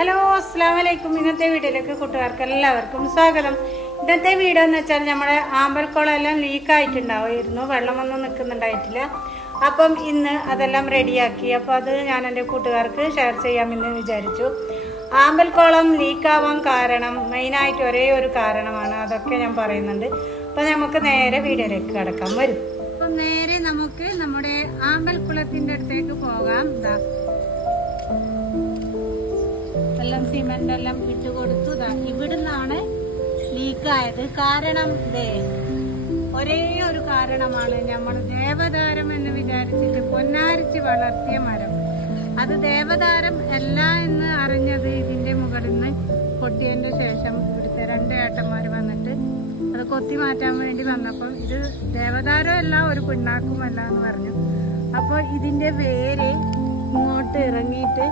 Hello അസ്സലാമു അലൈക്കും. ഇന്നത്തെ വീഡിയോയിലേക്ക് കൂട്ടുകാർക്ക് എല്ലാവർക്കും സ്വാഗതം. ഇന്നത്തെ വീഡിയോ എന്ന് വെച്ചാൽ നമ്മുടെ ആമ്പൽക്കുളമെല്ലാം ലീക്കായിട്ടുണ്ടാവുമായിരുന്നു, വെള്ളമൊന്നും നിൽക്കുന്നുണ്ടായിട്ടില്ല. അപ്പം ഇന്ന് അതെല്ലാം റെഡിയാക്കി. അപ്പോൾ അത് ഞാൻ എൻ്റെ കൂട്ടുകാർക്ക് ഷെയർ ചെയ്യാമെന്ന് വിചാരിച്ചു. ആമ്പൽക്കുളം ലീക്കാവാൻ കാരണം മെയിനായിട്ട് ഒരേ ഒരു കാരണമാണ്, അതൊക്കെ ഞാൻ പറയുന്നുണ്ട്. അപ്പോൾ നമുക്ക് നേരെ വീഡിയോയിലേക്ക് കിടക്കാൻ വരും. അപ്പം നേരെ നമുക്ക് നമ്മുടെ ആമ്പൽക്കുളത്തിൻ്റെ അടുത്തേക്ക് പോകാം. എല്ലാം സിമെന്റ് എല്ലാം ഇട്ട് കൊടുത്തു. ഇവിടുന്നാണ് ലീക്കായത്. കാരണം ഒരേ ഒരു കാരണമാണ്, നമ്മൾ ദേവദാരം എന്ന് വിചാരിച്ചിട്ട് പൊന്നാരിച്ച് വളർത്തിയ മരം. അത് ദേവദാരം അല്ല എന്ന് അറിഞ്ഞത് ഇതിന്റെ മുകളിൽ നിന്ന് പൊട്ടിയതിന്റെ ശേഷം ഇവിടുത്തെ രണ്ട് ഏട്ടന്മാർ വന്നിട്ട് അത് കൊത്തി മാറ്റാൻ വേണ്ടി വന്നപ്പോൾ ഇത് ദേവദാരം അല്ല, ഒരു പിണ്ണാക്കുമല്ല എന്ന് പറഞ്ഞു. അപ്പോൾ ഇതിന്റെ വേര് ഇങ്ങോട്ട് ഇറങ്ങിയിട്ട്